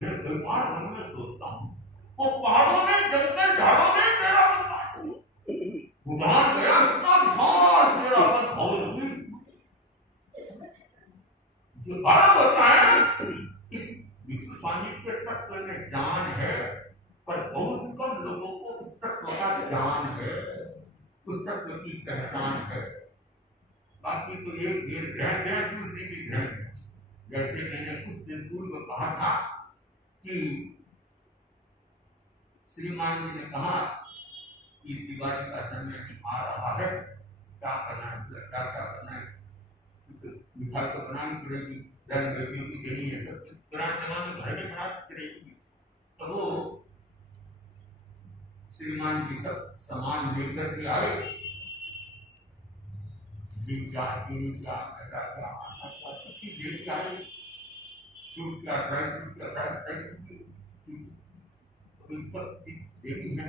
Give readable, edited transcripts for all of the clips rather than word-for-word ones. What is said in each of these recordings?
कई बार मन में सोचता हूँ, वो पहाड़ों में जंगल झाड़ों में तेरा प्रकाश भूटान गया, इतना विशाल तेरा अपन भवन भी जो बड़ा होता है। इस विश्वानी के तत्व में जान है, पर बहुत कम लोगों को उस तत्व का ज्ञान है, उस तत्व की पहचान है। बाकी तो एक ग्रहण है, दूसरी की ग्रहण है। जैसे मैंने कुछ दिन पूर्व कहा था कि श्रीमान जी ने कहा कि दिवाली का समय आ रहा है, क्या करना है, क्या क्या करना है, मिठाई तो बनानी पड़ेगी, रंग बेटियों की देनी है, सब पुराने जमाने में घर में बनाती रहेगी। तो वो श्रीमान जी सब सामान लेकर के आए, क्या चीनी क्या आटा क्या आटा क्या सब चीज लेके आए, फ्रूट क्या ड्राई फ्रूट क्या ड्राई फ्रूट सब चीज देनी है।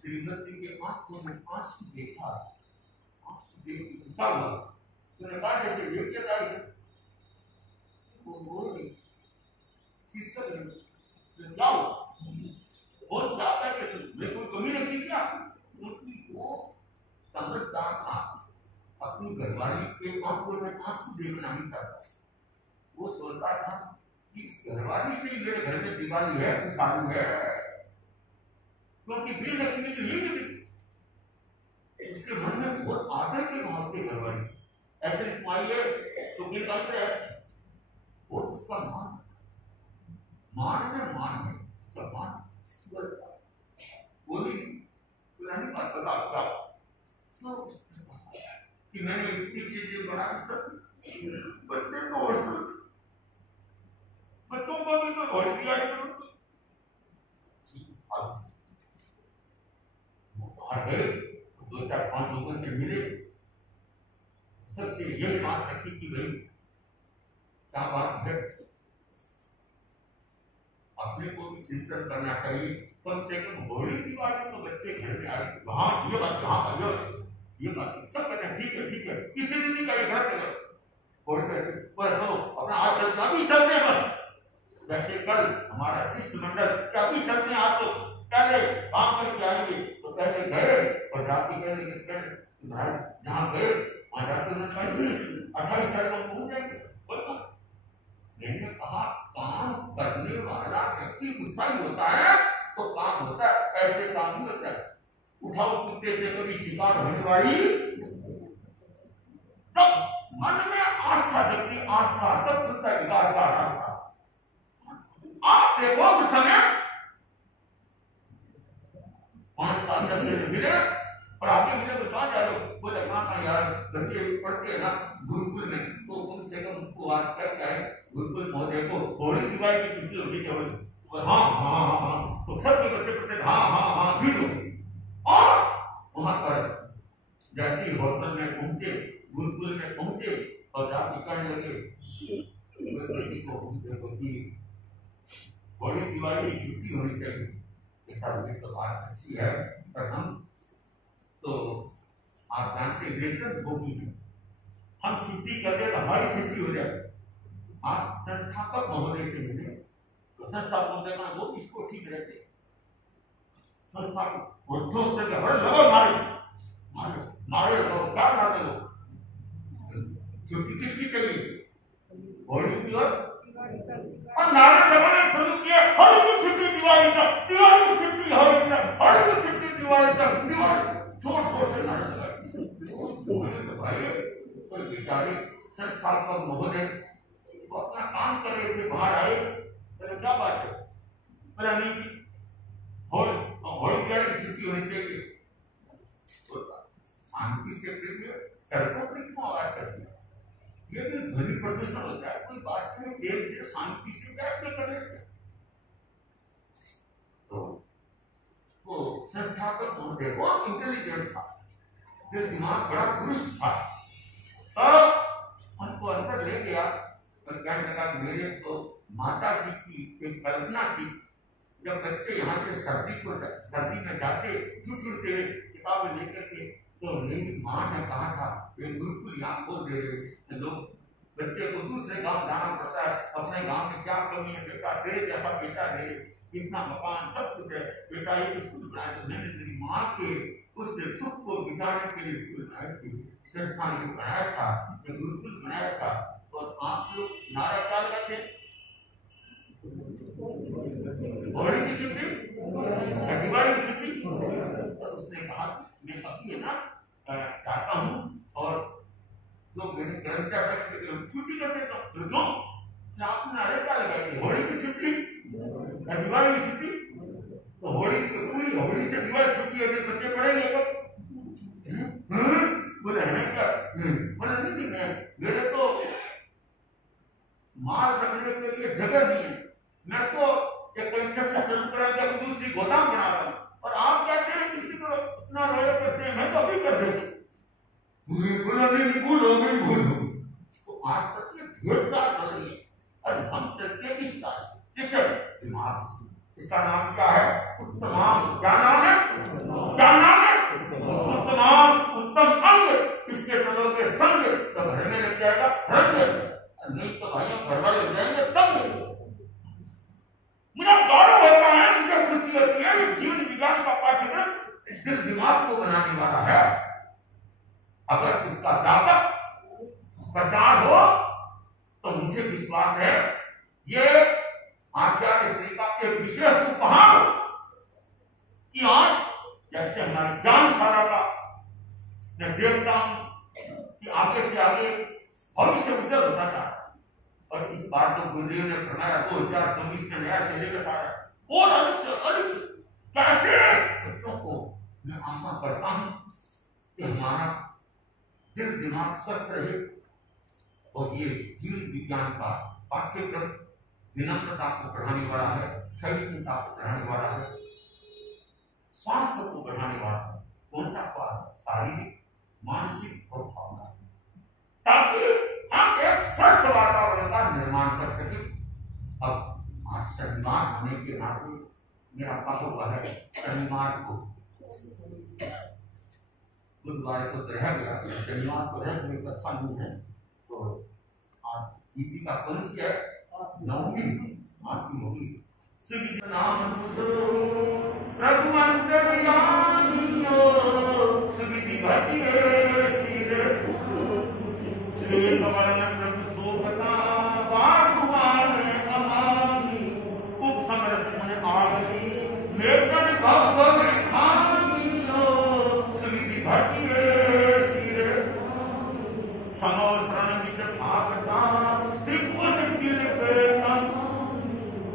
श्रीमती के आंखों में आंसू देखा, आंसू देख के उठा हुआ, तूने कहा जैसे लेके आई है, वो बोली सिस्टर ने जाओ बहुत क्या करके तुमने कोई कमी रखी क्या, क्योंकि वो समझदार था, अपनी घरवाली के आंखों में आंसू देखना नहीं चाहता। वो सोचता था कि इस घरवाली से मेरे घर में दिवाली है, खुशहाली है, क्योंकि गृह लक्ष्मी तो ये भी उसके मन में बहुत आदर के भाव के घरवाली ऐसे लिखवाई है तो गिर है, और उसका मान मान में मान है, सम्मान बोली पुरानी बात बता तो कि मैंने इतनी चीजें बना सकती, बच्चे को बच्चों को भी तो भोज दिया है, दो चार पांच लोगों से मिले, सबसे यही बात रखी कि भाई क्या बात है, अपने को भी चिंतन करना चाहिए, कम से कम होली दिवाली तो बच्चे घर में आए, वहां ये बात वहां ये बात सब कहते हैं ठीक है किसी भी नहीं कहे घर पे होली पर चलो अपना आज चलते अभी चलते हैं, बस जैसे कल हमारा शिष्टमंडल क्या अभी चलते हैं, आप तो पहले काम करके आएंगे, तो पहले गए और जाके पहले भाई जहाँ गए वहां जाकर 28 तारीख को पहुंच जाएंगे। मैंने कहा काम करने वाला व्यक्ति उत्साही होता है तो काम होता है, ऐसे काम नहीं होता है। उठाओ कुत्ते से कभी शिकार होने वाली, तब मन में आस्था जगती, आस्था तब खुलता है विकास का रास्ता। आप देखो उस समय 5 साल 10 दिन मिले और आगे मिले तो कहाँ जा रहे हो, बोले कहाँ यार बच्चे पढ़ते हैं ना गुरुकुल में, तो कम से कम उनको आज कर क्या है गुरुकुल महोदय को होली दिवाली की छुट्टी होगी केवल, हाँ तो सब के बच्चे पढ़ते हाँ भी लोग, और वहां पर जैसे होटल में पहुंचे, गुरुकुल में पहुंचे और जाके कहने लगे होली दिवाली की छुट्टी होनी चाहिए, ऐसा तो बात अच्छी है, पर हम तो आप जानते वेतन भोगी हैं, हम छुट्टी कर दे तो हमारी छुट्टी हो जाए। आप संस्थापक महोदय से मिले तो संस्थापक महोदय का वो इसको ठीक रहते, संस्थापक वो जोश से हर जगह मारे लो क्या मारे लो, छुट्टी किसकी चाहिए, होली की और नारे लगाने शुरू किए, होली की छुट्टी दिवाली तक, दिवाली की छुट्टी होली तक, होली की छुट्टी दिवाली तक, दिवाली जोर से नारे लगाए। भाई तो बेचारे संस्थापक महोदय वो अपना काम कर रहे थे, बाहर आए, तो क्या बात है, बोला नहीं की होली की छुट्टी होनी चाहिए, तो शांति से प्रेम सड़कों पर क्यों आवाज करती है, ये भी ध्वनि प्रदूषण होता है, कोई बात नहीं प्रेम से शांति से बैठ के कर रहे। तो संस्थापक महोदय बहुत इंटेलिजेंट था, दिमाग बड़ा दुरुस्त था, तब उनको अंदर ले गया और कहने लगा मेरे तो माता जी की एक कल्पना थी, जब बच्चे यहाँ से सर्दी में जाते छुटते किताबें लेकर के, तो मेरी माँ ने कहा था ये गुरुकुल यहाँ खोल दे रहे लोग बच्चे को दूसरे गांव जाना पड़ता है, अपने गांव में क्या कमी है बेटा, तेरे जैसा बेटा दे, इतना मकान सब कुछ है बेटा, ये स्कूल बनाया तो मैंने तेरी माँ के उससे सुख को बिताने के लिए स्कूल बनाया थी, संस्थान को बनाया था, ये गुरुकुल बनाया था। और आप लोग नारा क्या लगाते, होली की छुट्टी, दिवाली की छुट्टी। तो उसने कहा मैं अभी है ना जाता हूँ और जो मेरे कर्मचारी छुट्टी करते तो क्यों आपने नारे क्या लगाएंगे, होली की छुट्टी, दिवाली की छुट्टी। तो होली की पूरी होली से दिवाली छुट्टी है, बच्चे पढ़ेंगे तो बोले है क्या, बोले नहीं मेरे तो माल रखने के लिए जगह नहीं है, मैं तो एक कलेक्टर से शुरू करा के दूसरी गोदाम बना रहा हूं, और आप कहते हैं किसी को इतना रोया करते हैं, मैं तो अभी कर देता बोला नहीं भूलो। तो आज तक ये ढेर साल चल रही है और हम चलते इस साल से इस दिमाग से। इसका नाम क्या है, उत्तमाम। क्या नाम है, क्या नाम है, उत्तमाम, उत्तम अंग। इसके चलोगे संग तो घर में लग जाएगा रंग, नहीं तो भाइयों गड़बड़ हो जाएंगे तब। मुझे गौरव होता है, मुझे खुशी होती है, ये जीवन विज्ञान का पाठ्यक्रम दिल दिमाग को बनाने वाला है। अगर इसका व्यापक प्रचार हो तो मुझे विश्वास है ये आचार्य श्री का एक विशेष उपहार कि आज जैसे हमारी ज्ञानशाला का देवताओं कि आगे से आगे भविष्य उज्जवल होता था। और इस बार तो गुरुदेव ने फरमाया 2024 में नया सिलेबस आ रहा है और अधिक कैसे बच्चों को मैं आशा करता हूं कि हमारा दिल दिमाग स्वस्थ रहे और ये जीव विज्ञान का पाठ्यक्रम विनम्रता को बढ़ाने वाला है, सहिष्णुता को बढ़ाने वाला है, स्वास्थ्य को बढ़ाने वाला है। कौन सा स्वास्थ्य, शारीरिक, मानसिक और भावना, ताकि हम एक स्वस्थ वातावरण का निर्माण कर सके। अब आज शनिवार होने के नाते मेरा पासों का है, शनिवार को बुधवार को रह गया, शनिवार को रह गया, अच्छा नहीं है। तो आज दीपिका कौन सी है, नवमी आती होगी। श्री नाम प्रभु अंतर्यामियो सुविधि भजिए सिर श्री कमल प्रभु शोभता बागुवान अमानी उपसमर मन आगनी मेघन भव खानियो सुविधि भजिए सिर समो शरण विच भागता त्रिभुवन दिल पेतन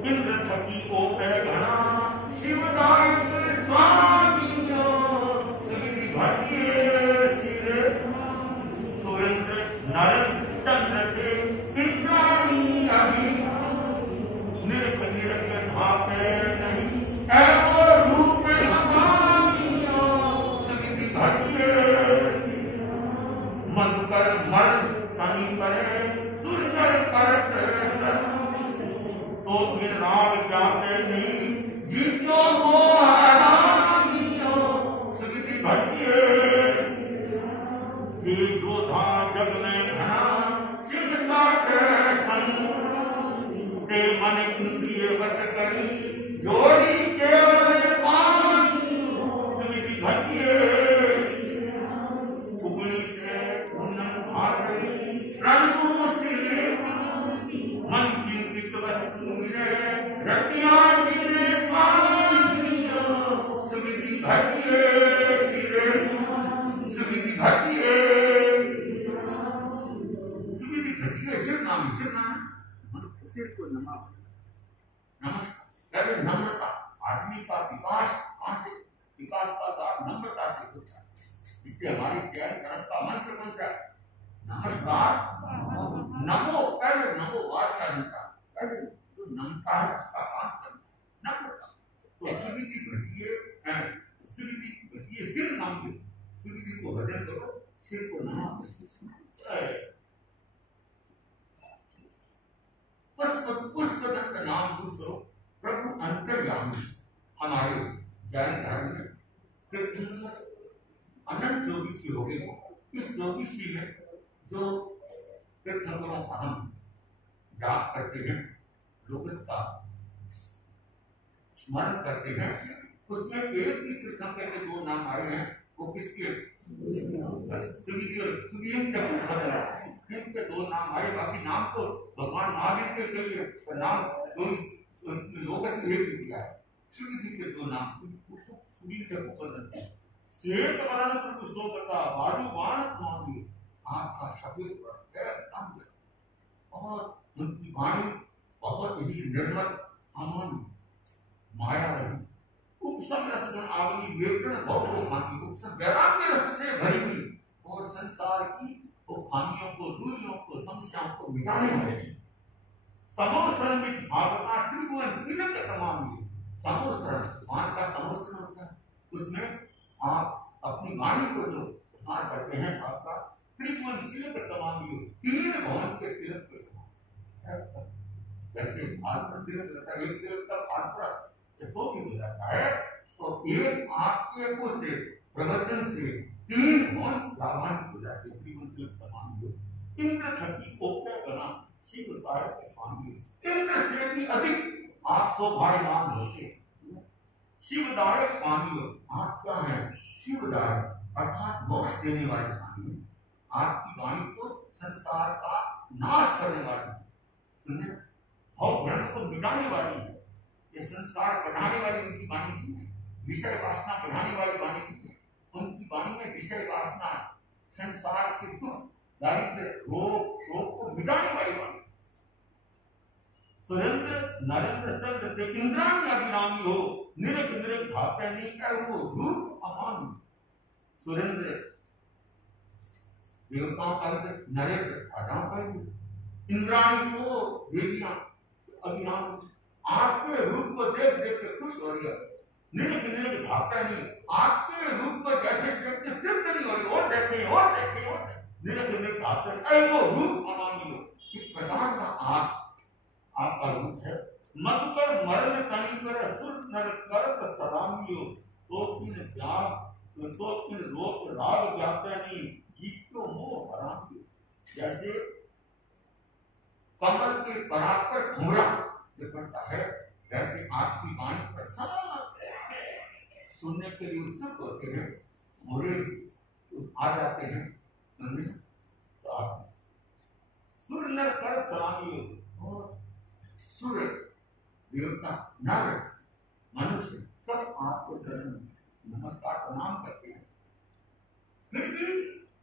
इंद्र थकी ओ पे घना शिवदायक स्वामियो सुविधि भजिए सिर सुरेंद्र नर चंद्र के इंद्राणी अभी निरख निरख भापे नहीं एवं रूप हमारियो सुविधि भजिए मधुकर मर कहीं परे सुरकर करत सत तो फिर राग जाते नहीं जीतो वो हरामियो सुविधि भजिए जी जोधा जग में घना सिंह साठ संग ते मन इंद्रिय वश करी जोड़ी केवल पान सुविधि भजिए उगनी से उन्नत भागनी रंगों से मन चिंतित वस्तु मिले रतियां जिले स्वामियो सुविधि भजिए सिरे सुविधि भजिए सुविधि भजिए सिर नाम सिर को नमस्कार अरे नम्रता आदमी का विकास कहां से, विकास का द्वार नम्रता से होता है। इसलिए हमारी जैन धर्म का मंत्र कौन सा, नमस्कार नमो, पहले नमो वाद का नमता, पहले जो नमता है उसका काम करना नम्रता। तो सुविधि भजिए सिर नाम के सुविधि को भजन करो, सिर को नमो। पुष्पदत्त नाम दूसरो प्रभु अंतर्यामी। हमारे जैन धर्म में तीर्थंकर अनंत 24 हो गए। इस 24 में जो तीर्थंकरों का हम जाप करते हैं, लोकस का स्मरण करते हैं, उसमें एक ही तीर्थंकर के दो नाम आए हैं, वो किसके? के दो नाम आए, बाकी नाम तो भगवान महावीर के कई है, नाम तो लोकस में एक दिया है। सुविधि के दो नाम सुविधि के ऊपर श्वेत वर्ण प्रभु सोबता बालू बाण मांगी, आपका सफेद नाम और उनकी वाणी बहुत ही निर्मल अमन माया रही, उपसम रसगुण आवली वेदन बहु खानी, उपसम वैराग्य रस से भरी हुई और संसार की वो खामियों को, दूरियों को, समस्याओं को मिटाने वाली। समोसरण में भागवता त्रिभुवन त्रिलोक तमाम, समोसरण मान का समोसरण होता है, उसमें आप अपनी वाणी को जो प्रसार करते हैं, आपका त्रिभुवन त्रिलोक तमाम तीन भवन के तिलक के समान। जैसे भारत तिलक रहता है, एक तिलक का भारत सो भी हो जाता है, तो एक आपके को से प्रवचन से तीन भवन लाभान्वित हो जाते हैं। त्रिभुवन तिलक तमाम इंद्र थकी ओपे बना शिव तारक स्वामी, इंद्र से भी अधिक आप सौभाग्यवान होते। शिवदायक स्वामी हो, आप क्या है? शिवदायक अर्थात मोक्ष देने वाले स्वामी। आपकी वाणी तो संसार का नाश करने वाली, सुनिए, और ग्रंथ को मिटाने वाली है। ये संसार बढ़ाने वाली उनकी वाणी नहीं है, विषय वासना बढ़ाने वाली वाणी नहीं है। उनकी वाणी में विषय वासना, संसार के दुख, दारिद्र्य, रोग, शोक को मिटाने वाली वाणी। सुरेंद्र नरेंद्र चंद्र ते इंद्राणी अभिरामी हो, निरख निरख भापे नहीं का वो रूप अमान। सुरेंद्र देवताओं का, नरेंद्र राजाओं का, इंद्राणी को देवियां अभिराम, आपके रूप को देख देख के खुश हो रही है। निरख निरख भापे नहीं, आपके रूप को जैसे देखते तृप्त नहीं हो रही, और देखें और देखें और निरख निरख भापे नहीं, वो रूप अमानी हो। इस प्रकार का आप आपका रूप है। मधुकर मरण तनि कर सुर नर करत सलामियो, तो किन त्याग तो किन रोक राग व्यापे नहीं, जीतो मोह हरामियो। जैसे कमल के पराग पर घुमरा लिपटता है, वैसे आपकी वाणी पर सब सुनने के लिए उत्सुक होते हैं, घोड़े आ जाते हैं सुनने। तो आप सुर नर करत सलामियो, और सूर्य देवता नर मनुष्य सब आपको चरण नमस्कार प्रणाम करते हैं। फिर भी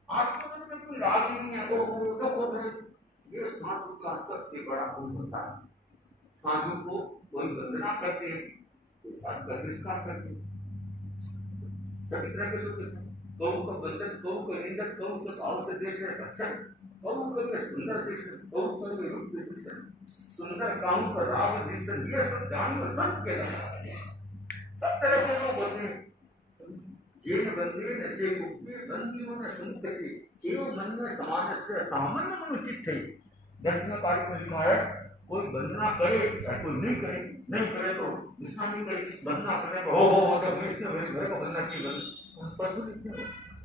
आपको मन में कोई राग नहीं है, ये साधु का सबसे बड़ा गुण होता है। साधु को कोई वंदना करते हैं, कोई साधु का तिरस्कार करते हैं, सभी तरह के लोग हैं। गौ का वंदन, गौ का निंदन, गौ से भाव से देश में अच्छा, गौ का सुंदर देश, गौ का रूप देश, सुंदर काम का राग दृश्य, ये सब जान में संत के लक्षण है। सब तरह के लोग होते हैं। जेन बंदे नशे मुक्ति बंदियों में सुनत से केवल मन में समान से सामान्य अनुचित है। 10वें पाठ में लिखा है, कोई वंदना करे या कोई नहीं करे, नहीं करे तो गुस्सा नहीं करे, वंदना करे तो हो मतलब मेरे घर को वंदना की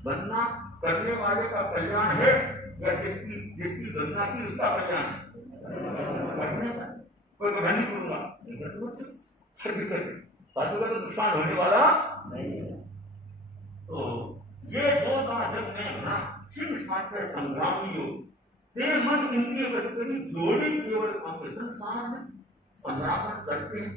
वंदना करने वाले का कल्याण है या जिसकी वंदना की उसका कल्याण? कोई बधाई नहीं करूंगा, साधु का तो नुकसान होने वाला नहीं है। तो ये दो जब में ना सिंह साथ संग्रामी हो, ते मन इंद्रिय वस्तुनि जोड़े केवल हम संसार में संग्राम करते हैं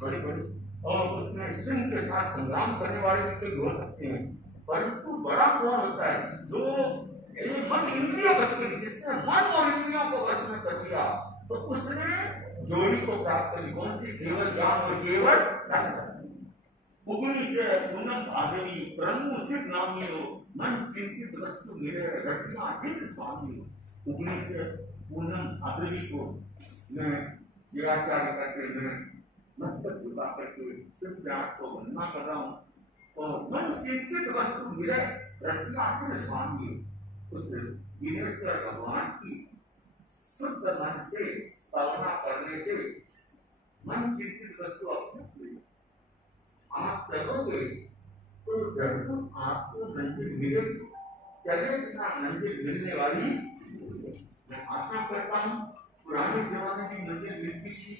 बड़े बड़े, और उसमें सिंह के साथ संग्राम करने वाले भी हो सकते हैं, परंतु बड़ा कौन होता है? जो मन इंद्रिय वस्तुनि, जिसने मन और इंद्रियों को वश में कर लिया, तो उसने जोड़ी को प्राप्त करी। कौन सी? केवल ज्ञान और केवल रस। उगनी से पूनम भागवी प्रनु सिद्ध नामी हो, मन चिंतित वस्तु मिले रटिया चिंत स्वामी हो। उगनी से पूनम भागवी को मैं चिराचार्य करके मैं मस्तक झुका करके सिर्फ ज्ञान को वंदना कर रहा हूँ, और मन चिंतित वस्तु मिले रटिया चिंत स्वामी हो। उस दिनेश्वर भगवान की शुद्ध मन से साधना करने से मन चिंतित वस्तु अपने आप चलोगे तो जरूर आपको मंजिल मिलेगी। चले बिना मंजिल मिलने वाली मैं कहता हूँ पुराने जमाने में मंदिर मिलती थी,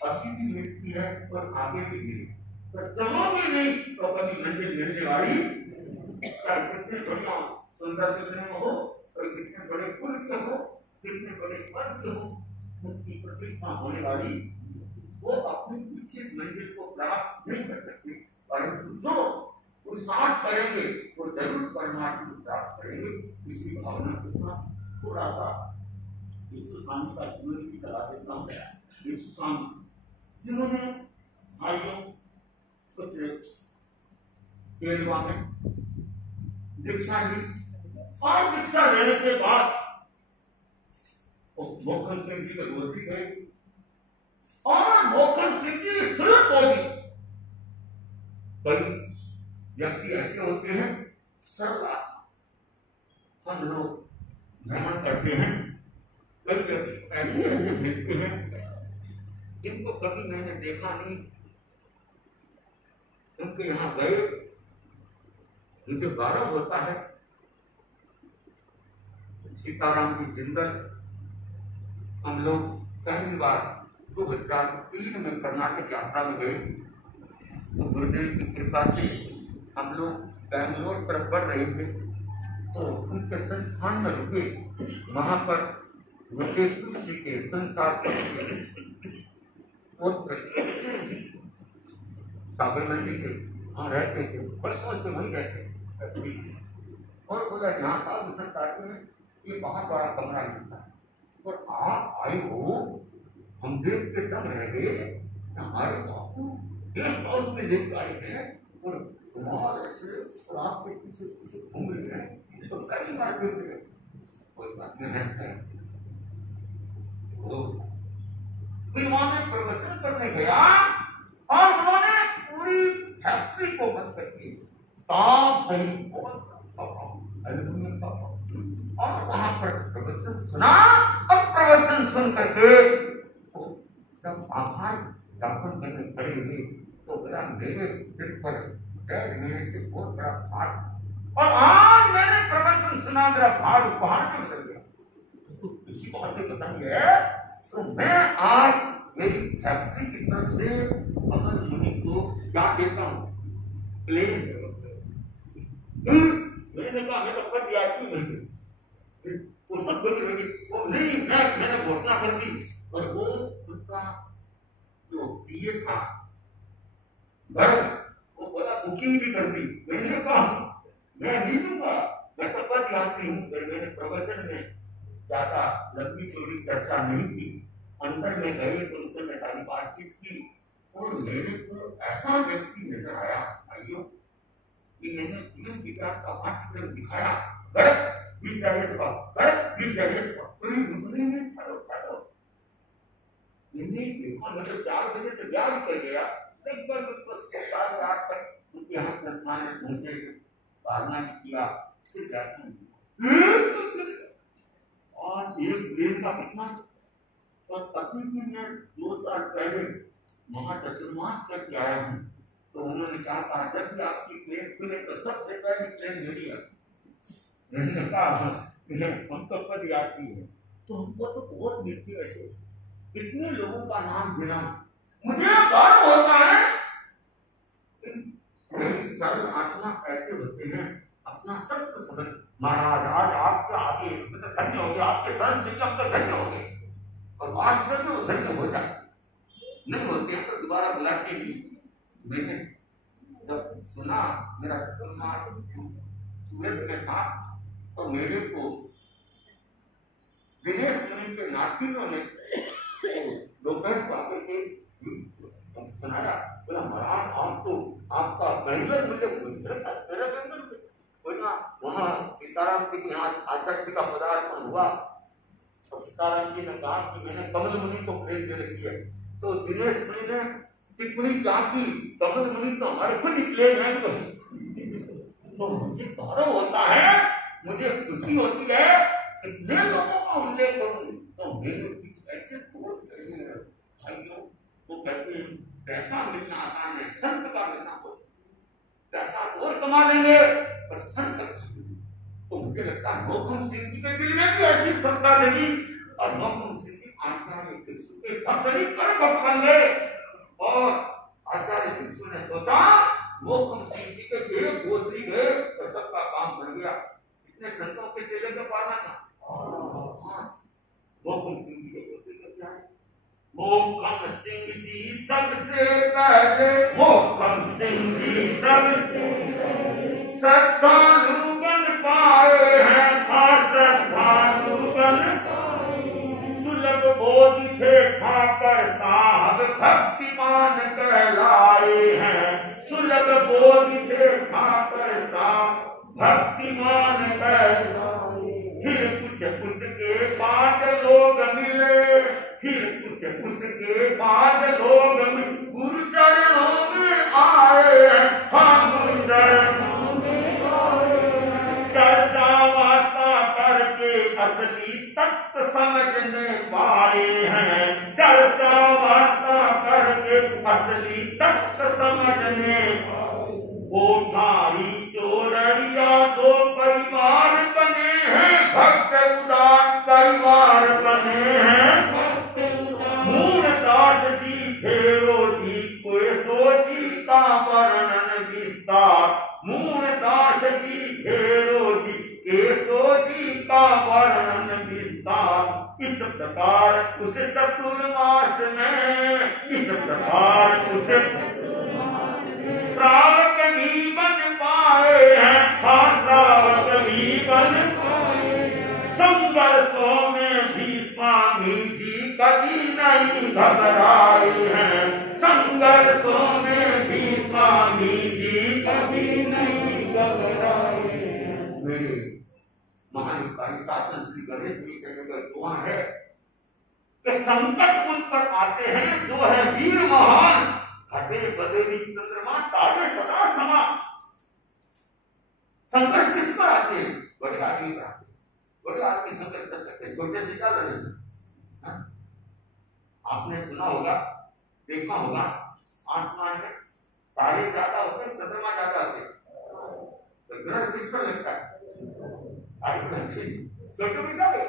अभी भी मिलती है और आगे भी मिलेगी। पर चलोगे नहीं तो कभी मंदिर मिलने वाली, कितने बढ़िया सुंदर दिखने में हो और कितने बड़े पुल के हो, कितने बड़े पद के हो, उनकी प्रतिष्ठा होने वाली वो अपनी इच्छित मंजिल को प्राप्त नहीं कर सकते, परंतु जो पुरुषार्थ करेंगे वो जरूर परमात्मा को प्राप्त करेंगे। इसी भावना के साथ थोड़ा सा यीशु स्वामी का जीवन की सलाह देता हूँ। यीशु स्वामी जिन्होंने भाइयों कुछ केरवा में दीक्षा ली और दीक्षा लेने के बाद मोहन सिंह जी के गोद भी गए और मोहन सिंह जी सिर्फ बोली। कई व्यक्ति ऐसे होते हैं सर्वदा हम लोग भ्रमण करते हैं, कई व्यक्ति ऐसे ऐसे मिलते हैं जिनको कभी मैंने देखा नहीं, उनके यहाँ गए मुझे गौरव होता है। सीताराम की जिंदल हम लोग पहली बार 2003 में कर्नाटक यात्रा में गए तो गुरुदेव की कृपा से हम लोग बैंगलोर तरफ बढ़ रहे थे तो उनके संस्थान में रुके। वहां पर रुके तुलसी के संसार साबरमती के वहां रहते थे, वर्षों से वहीं रहते और बोला यहाँ साधु संत आते हैं, ये बहुत बड़ा कमरा मिलता है और आप आए हो, हम देख के दम रह गए। हमारे बापू गेस्ट हाउस में लेकर आए हैं और ऐसे और आपके पीछे पीछे घूम रहे हैं, तो कई बार देख रहे कोई बात नहीं हंसते हैं। उन्होंने प्रवचन करने गया और उन्होंने पूरी फैक्ट्री को बंद करके साफ सही एल्यूमिनियम का और वहां पर प्रवचन सुना और प्रवचन सुन करके जब आभार ज्ञापन करने खड़े हुए तो मेरा मेरे सिर पर मेरे से बहुत बड़ा भार और आज मैंने प्रवचन सुना, मेरा भार उपहार में बदल गया। तो इसी बात पे बताइए तो मैं आज मेरी फैक्ट्री की तरफ से अगर मुनि को क्या देता हूँ, प्लेन। मैंने कहा मैं तो कर दिया वो सब बोल रही वो नहीं, मैंने घोषणा कर दी और वो उनका जो पीए था वो बोला बुकिंग भी कर दी। मैंने कहा मैं नहीं दूंगा, मैं तो पद यात्री हूँ। मैंने प्रवचन में ज्यादा लंबी चौड़ी चर्चा नहीं की, अंदर में गए तो उससे मैं सारी बातचीत की और मेरे को ऐसा व्यक्ति नजर आया भाइयों कि मैंने जीवन विज्ञान का पाठ्यक्रम दिखाया, गलत 20 जगह से गलत 20 जगह से मैंने देखा, मतलब 4 बजे तो क्या भी कर गया, एक बार मुझको 7-8 तक उनके यहाँ संस्थान में पहुंचे, प्रार्थना किया, फिर जाती और एक प्लेन का कितना और पत्नी की मैं 2 साल पहले महाचतुर्मास करके आया हूँ तो उन्होंने कहा जब भी आपकी प्लेन खुले तो सबसे पहले प्लेन मेरी है। मैंने कहा हम तो पद यात्री है तो हमको तो बहुत मिलती है, ऐसे कितने लोगों का नाम गिना मुझे गर्व होता है। सरल आत्मा ऐसे होते हैं, अपना सब कुछ समझ महाराज आज आपके आगे धन्य हो गए, आपके शरण से हम तो धन्य हो गए और वास्तव में वो धन्य हो जाते नहीं होते तो दोबारा बुलाते ही। मैंने जब सुना मेरा सूरज में था तो मेरे को दिनेश मुनि के नातिनों ने दोपहर को आकर के सुनाया, बोला महाराज आज तो आपका बैंगलोर मुझे वहाँ सीताराम जी के यहाँ आचार्य का पदार्पण हुआ और सीताराम जी ने कहा कि मैंने कमल मुनि को प्रेम दे रखी है तो दिनेश मुनि ने टिप्पणी क्या की, कमल मुनि तो हमारे खुद ही प्लेन है। तो मुझे गौरव होता है, मुझे खुशी होती है, कितने लोगों का उल्लेख करूं तो मेरे पीछे ऐसे तोड़ भाइयों वो कहते हैं पैसा मिलना आसान है, संत का मिलना पैसा और कमा लेंगे पर संत तो मुझे लगता है मोहन सिंह जी के दिल में भी ऐसी श्रद्धा लगी और मोहकम सिंह जी आचार्य भिक्षु के भक्त बन गए। और आचार्य भिक्षु ने सोचा मोहकम सिंह जी के देव गोत्री गए तो सबका काम बन गया। इतने संतों के तेज में पाना था। मोहकम सिंह जी के गोत्री का क्या है? मोहकम सिंह जी सबसे पहले, मोहकम सिंह जी सबसे श्रद्धालु बन पाए हैं। श्रद्धालु बन सुलभ बोध थे ठाकर साहब भक्तिमान कहलाए हैं। सुलभ बोध थे ठाकर साहब भक्तिमान कहलाए। फिर कुछ उसके बाद लोग मिले, फिर कुछ उसके बाद लोग गुरु चरणों में आए हैं। हाँ, गुरु चरणों में आए हैं। चर्चा वार्ता करके असली तत्व समझने पाए हैं। चर्चा वार्ता करके असली तत्व समझने पाए। कोठारी चोरड़िया दो परिवार बने हैं। भक्त उदार परिवार बने हैं। मूलदास जी फेरो जी कोसो जी का वर्णन विस्तार। मूलदास जी फेरो जी केसो जी का वर्णन विस्तार। इस प्रकार उस चतुर्मास में, इस प्रकार उस श्रावक भी बन पाए हैं। हाँ, श्रावक भी बन पाए हैं। संघर्षों में भी स्वामी जी कभी नहीं घबराए हैं। संघर्षों में भी स्वामी जी कभी नहीं घबराए हैं। मेरे महायुक्ताई शासन श्री गणेश जी से दुआ है कि संकट उन पर आते हैं जो है वीर महान। घटे बदली चंद्रमा तारे सदा समा। संघर्ष किस पर आते हैं? बड़े आदमी पर आते हैं। बड़े आदमी संघर्ष कर सकते हैं, छोटे से क्या लड़ेंगे? आपने सुना होगा, देखा होगा, आसमान में तारे ज्यादा होते हैं, चंद्रमा ज्यादा होते हैं, तो ग्रह किस पर लगता है? छोटे में क्या है?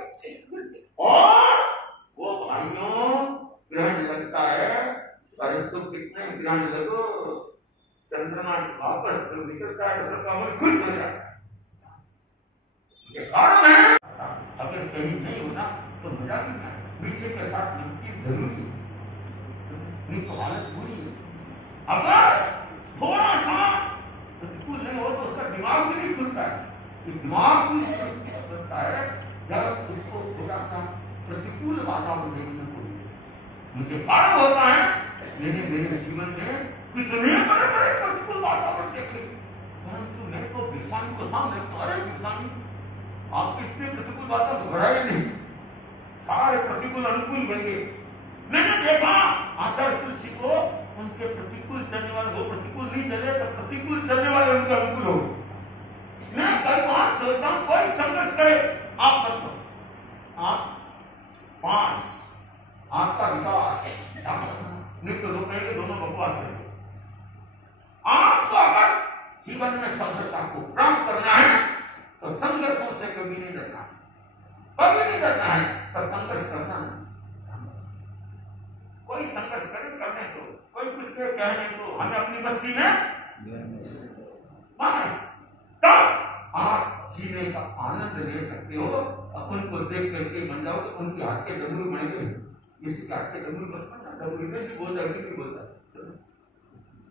और वो भाइयों ग्रहण लगता है, परंतु कितने ग्रहण लगो चंद्रमा वापस जब निकलता है तो सबका मन खुश हो जाता है। ये कारण है। अगर कहीं नहीं होना तो मजा भी नहीं। मीठे के साथ नमकीन जरूरी है, नहीं तो हालत बुरी है। अगर थोड़ा सा प्रतिकूल नहीं हो तो उसका दिमाग भी नहीं खुलता है। तो दिमाग भी खुलता है जब उसको थोड़ा सा प्रतिकूल वातावरण देखने को मुझे कारण होता है। मेरे जीवन में कितने बड़े बड़े प्रतिकूल वातावरण देखे, परंतु मैं तो विषाणु को सामने, सारे विषाणु आपके इतने प्रतिकूल वातावरण भरा ही नहीं, सारे प्रतिकूल अनुकूल बन गए। मैंने देखा आचार्य तुलसी को उनके प्रतिकूल चलने वाले, वो प्रतिकूल नहीं चले तो प्रतिकूल चलने वाले उनके अनुकूल हो। मैं कई बार सोचता हूं कोई संघर्ष करे, आप बताओ, आप पास आपका विकास नहीं तो लोग कहेंगे दोनों बकवास करेंगे। आपको अगर जीवन में सफलता को प्राप्त करना है तो संघर्षों से कभी नहीं डरना, कभी नहीं डरना है, तो संघर्ष करना है। कोई संघर्ष करे करने दो, कोई कुछ के कहने दो, हमें अपनी बस्ती में बस तब आप जीने का आनंद ले सकते हो। अपन को देख करके बन जाओ तो उनके हाथ के डबरू बन गए, किसी के हाथ के डबरू मत बनना, डबरू में भी बोलता है भी बोलता है।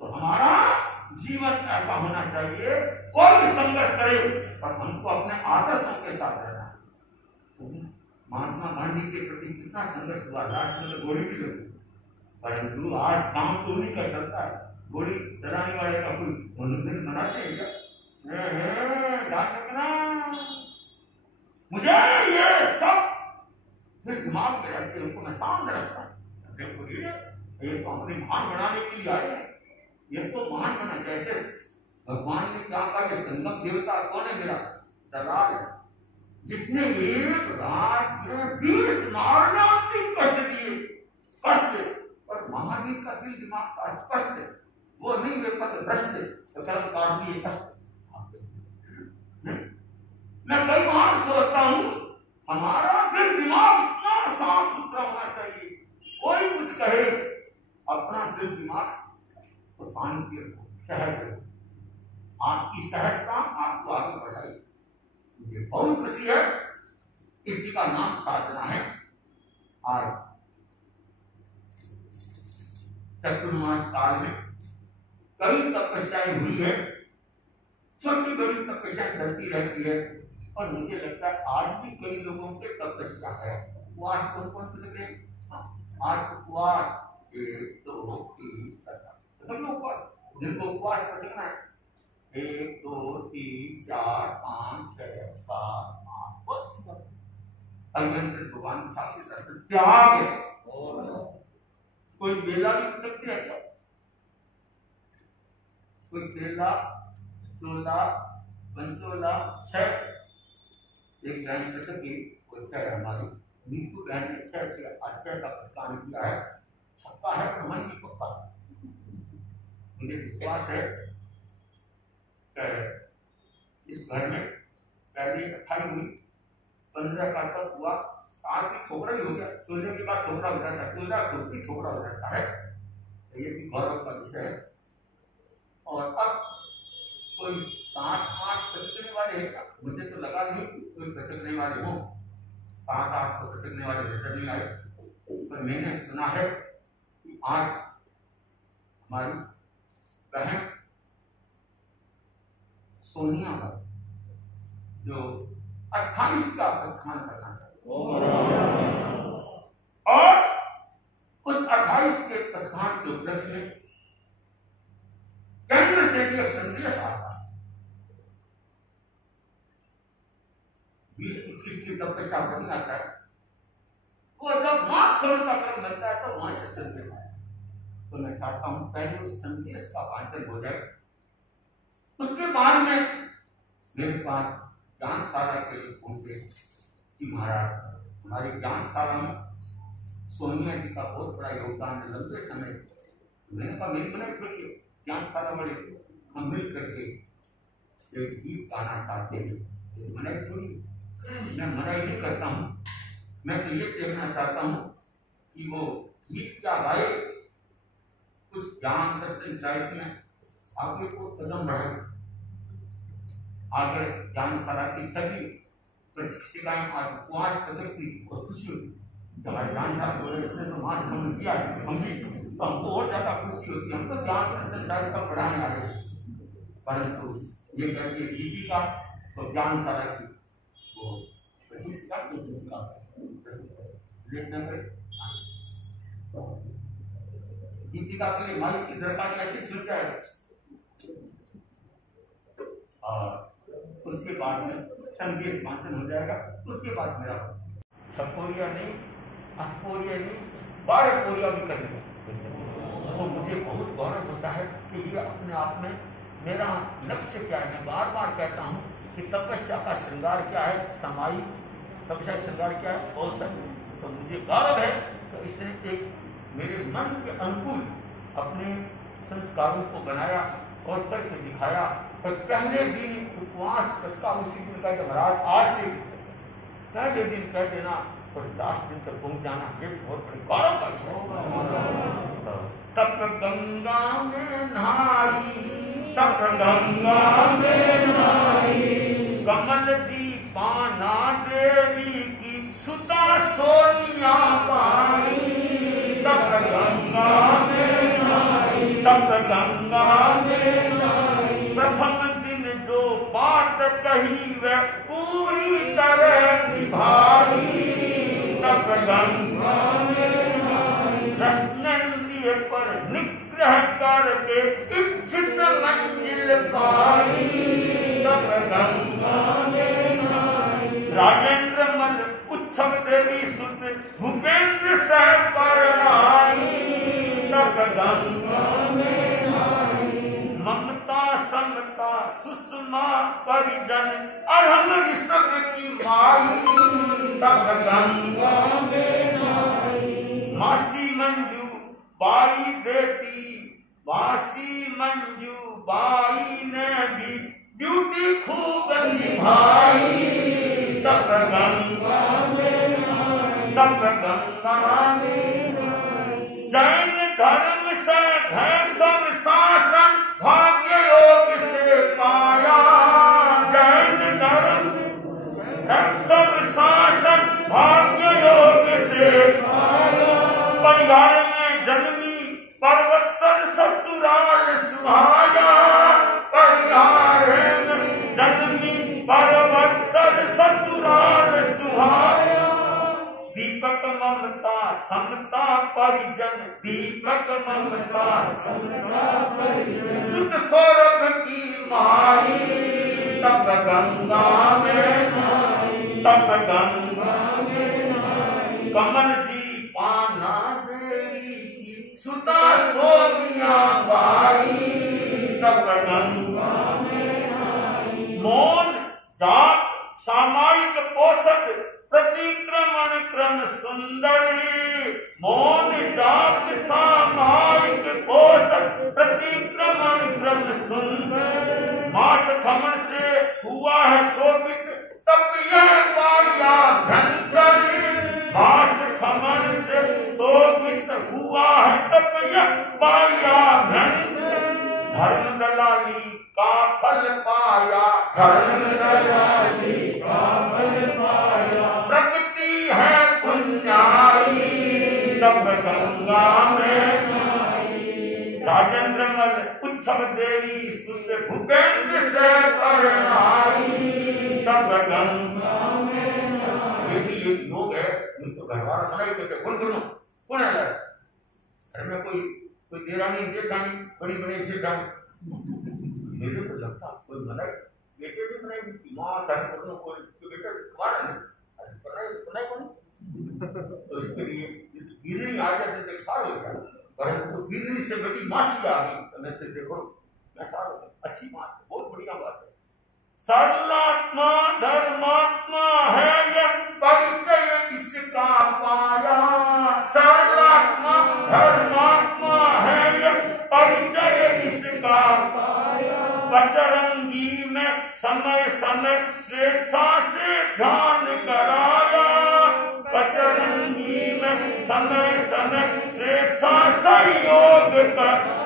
तो हमारा जीवन ऐसा होना चाहिए, कोई संघर्ष करे पर हमको अपने आदर्शों के साथ रहना। महात्मा गांधी के प्रति कितना संघर्ष हुआ, लास्ट में तो गोली भी लगी, परंतु आज काम तो उन्हीं का चलता है। गोली चलाने वाले का कोई जन्मदिन मनाते हैं क्या? मुझे ये सब फिर दिमाग में रखते उनको मैं सामने रखता हूँ। देखो ये तो अपने महान बनाने के लिए आए हैं, ये तो महान बना। जैसे भगवान ने क्या कहा कि संगम देवता कौन है? मेरा दलाल है, जिसने एक रात में 20 मारणांतिक कष्ट दिए। कष्ट पर महावीर का दिल दिमाग का स्पष्ट है, वो नहीं वे पद भ्रष्ट तो कर्म काटनी कष्ट। मैं कई बार सोचता हूं हमारा दिल दिमाग इतना मार्क्स तो शांति रखो, सहज रखो, आपकी सहजता आपको आगे बढ़ाएगी। मुझे बहुत खुशी है, इसी का नाम साधना है। आज चतुर्मास काल में कई तपस्याएं हुई है, छोटी बड़ी तपस्याएं चलती रहती है, और मुझे लगता है आज भी कई लोगों के तपस्या है। उपवास कौन कौन कर सके? आज उपवास 1 2 3 4 सब लोग उपवास, जिनको उपवास कर सकना है 1 2 3 4 5 6 7 8 बहुत सुंदर से भगवान के साथ त्याग है। कोई बेला भी कर सकते हैं क्या? कोई केला, चोला, पंचोला, 6 एक बहन सतकी वो 6 हमारी नीतू बहन ने 6 किया, अच्छा का प्रस्थान किया है। छक्का है पर मन की पक्का। मुझे विश्वास है इस घर में पहले 28 हुई, 15 का तक हुआ, आज भी छोकरा ही हो गया, चोले के बाद छोकरा हो जाता है, चोला छोटी छोकरा हो जाता है, ये भी गौरव का विषय है। और अब कोई 7-8 पचकने वाले हैं क्या? मुझे तो लगा नहीं कोई पचकने वाले हो, 7-8 को पचकने वाले नजर नहीं आए, पर मैंने सुना है कि आज हमारी बहन सोनिया का जो 28 का प्रस्थान करना चाहिए, और उस 28 के प्रस्थान के उपलक्ष्य में केंद्र से भी संदेश आता है। 20-21 की तपस्या बनी आता है, वो जब मास करोड़ का कर्म बनता है तो वहां से संदेश आया। तो मैं चाहता हूं पहले उस संदेश का वाचन हो जाए, उसके बाद में मेरे पास ज्ञानशाला के लिए पहुंचे कि महाराज हमारी ज्ञानशाला में सोनिया जी का बहुत बड़ा योगदान है लंबे समय से। मैंने कहा मेरी मना छोड़िए, ज्ञानशाला वाले हम मिल करके एक गीत गाना चाहते हैं, मना थोड़ी, मैं मना ही नहीं करता हूँ, मैं तो ये देखना चाहता हूँ कि वो गीत क्या गाए, उस ज्ञान दर्शन साहित्य में आगे को कदम बढ़े। आगे ज्ञानशाला की सभी शिक्षिकाएं आज उपवास कर सकती और खुशी होती, हमारे ज्ञानशाला बोले इसने तो मास हमने किया, हम भी तो हमको और ज्यादा खुशी होती, हम तो ज्ञान दर्शन साहित्य का बढ़ाने आए। परंतु ये करके दीपिका तो ज्ञानशाला की वो शिक्षिका दीपिका दीपिका के लिए मालिक की दरकार ऐसे सुन जाएगा। और उसके बाद में संदेश वाचन हो जाएगा, उसके बाद मेरा 6 कोरिया नहीं, 8 कोरिया नहीं, 12 कोरिया भी करेंगे। तो मुझे बहुत गौरव होता है कि ये अपने आप में मेरा लक्ष्य क्या है। मैं बार बार कहता हूँ कि तपस्या का श्रृंगार क्या है, समाई तपस्या का श्रृंगार क्या है, औसत। तो मुझे गौरव है तो इसने एक मेरे मन के अनुकूल अपने संस्कारों को बनाया और करके दिखाया। और पहले दिन उपवास का उसी दिन का महाराज आज से पहले दिन कह देना और लास्ट दिन तक पहुंच जाना, ये भी बहुत बड़े गौरव का विषय। तप गंगा में नहाई, तप गंगा में नहाई, कमल जी पाना देवी की सुता सोनिया पाई। तप गंगा में नहाई, तप गंगा में नहाई, प्रथम दिन जो बात कही वह पूरी तरह निभाई। तप गंगा में नहाई, रसनेंद्रिय पर निग्रह करके इच्छित मंजिल पाई। तप गंगा में नहाई, राजेंद्र मल उच्छव देवी सुत भूपेंद्र सह पर आई। तप गंगा में नहाई, ममता समता सुषमा परिजन अरहन ऋषभ की माई। तप गंगा में नहाई, मासी मंजू बाई बेटी, मासी मंजू बाई ने भी ड्यूटी खूब निभाई। तप गंगा में नहाई, तप गंगा में नहाई, जैन धर्म से है सब शासन भाग्य योग से पाया। जैन धर्म है सब शासन भाग्य योग से पाया। परिवार में जन्मी परवत्सर ससुराल सुहाया। परिवार में जन्मी परवत्सर ससुराल सुहाया। दीपक ममता समता परिजन। दीपक ममता समता परिजन। सुत सौरभ की माई तप गंगा में नाई। तप गंगा में नाई। कमल जी पाना देवी की सुता सोनिया बाई। तप गंगा में नाई। मौन जाप सामायिक पोषक प्रतिक्रमण क्रम सुंदरी। मौन जाप सामायिक पोषक प्रतिक्रमण क्रम सुंदर। मास खमन से हुआ है शोभित तब यह बाया भयंकर। मास खमन से शोभित हुआ है तब यह बाया भयंकर। धर्म दलाली का फल पाया। धर्म दलाली का फल पाया। प्रकृति है पुण्याई तब गंगा में नाई। राजेंद्र मल उच्छव देवी सुत भूपेंद्र से करनाई तब गंगा में नाई। ये भी एक योग है। तो घरवार बनाई तो कौन करूं कौन है? घर में कोई देरानी जेठानी बड़ी बड़ी सेठानी मेरे को लगता कोई बनाई बेटे भी बनाई माँ धर्म करो कोई तो बेटा तुम्हारा नहीं बनाई कौन? तो इसके लिए गिरनी आ जाए तो सार हो गया। परंतु गिरनी से बड़ी मासी आ गई तो मैं तो देखो मैं सार हो गया। अच्छी बात है, बहुत बढ़िया बात है। सर्वात्मा धर्मात्मा है यह परिचय इसका पाया। सर्वात्मा धर्मात्मा है यह परिचय इसका पाया। बजरंगी में समय समय स्वेच्छा से ध्यान कराया। बजरंगी में समय समय स्वेच्छा संयोग कर।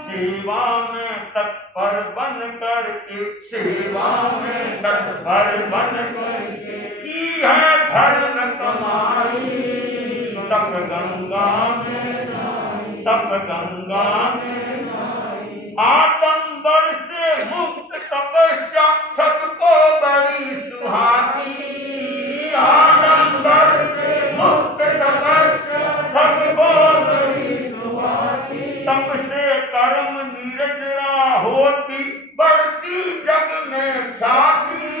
सेवा में तत्पर बन करके। सेवा में तत्पर बन करके की है धर्म कमाई। तप गंगा में नाई। तप गंगा में नाई। आडंबर से मुक्त तपस्या सबको बड़ी सुहानी। आडंबर से मुक्त तपस्या सबको बड़ी सुहानी। तप से कर्म निरजरा होती बढ़ती जग में ख्याति।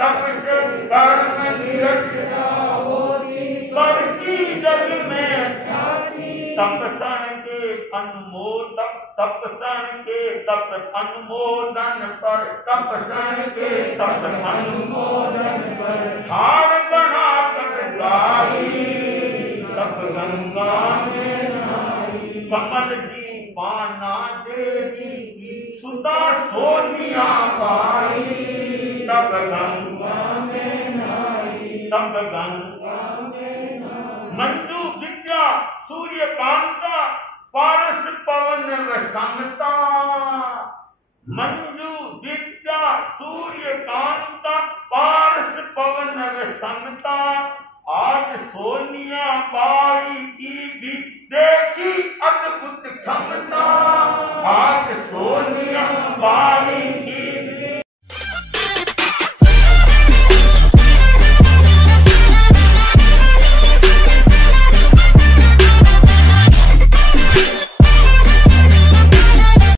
तप से कर्म निरजरा होती बढ़ती जग में ख्याति। तपसन के अनुमोदन तपसन के तप अनुमोदन पर। तपसन के तप अनुमोदन पर हार बना कर गाई तप गंगा में नाई। कमल जी पाना देवी की सुता सोनिया बाई तब गंगा में नाई। तब गंगा में नाई। मंजू विद्या सूर्यकांता पारस पवन वसंता। मंजू विद्या सूर्यकांता पारस पवन वसंता। आज सोनिया बाई की भी देखी अद्भुत क्षमता।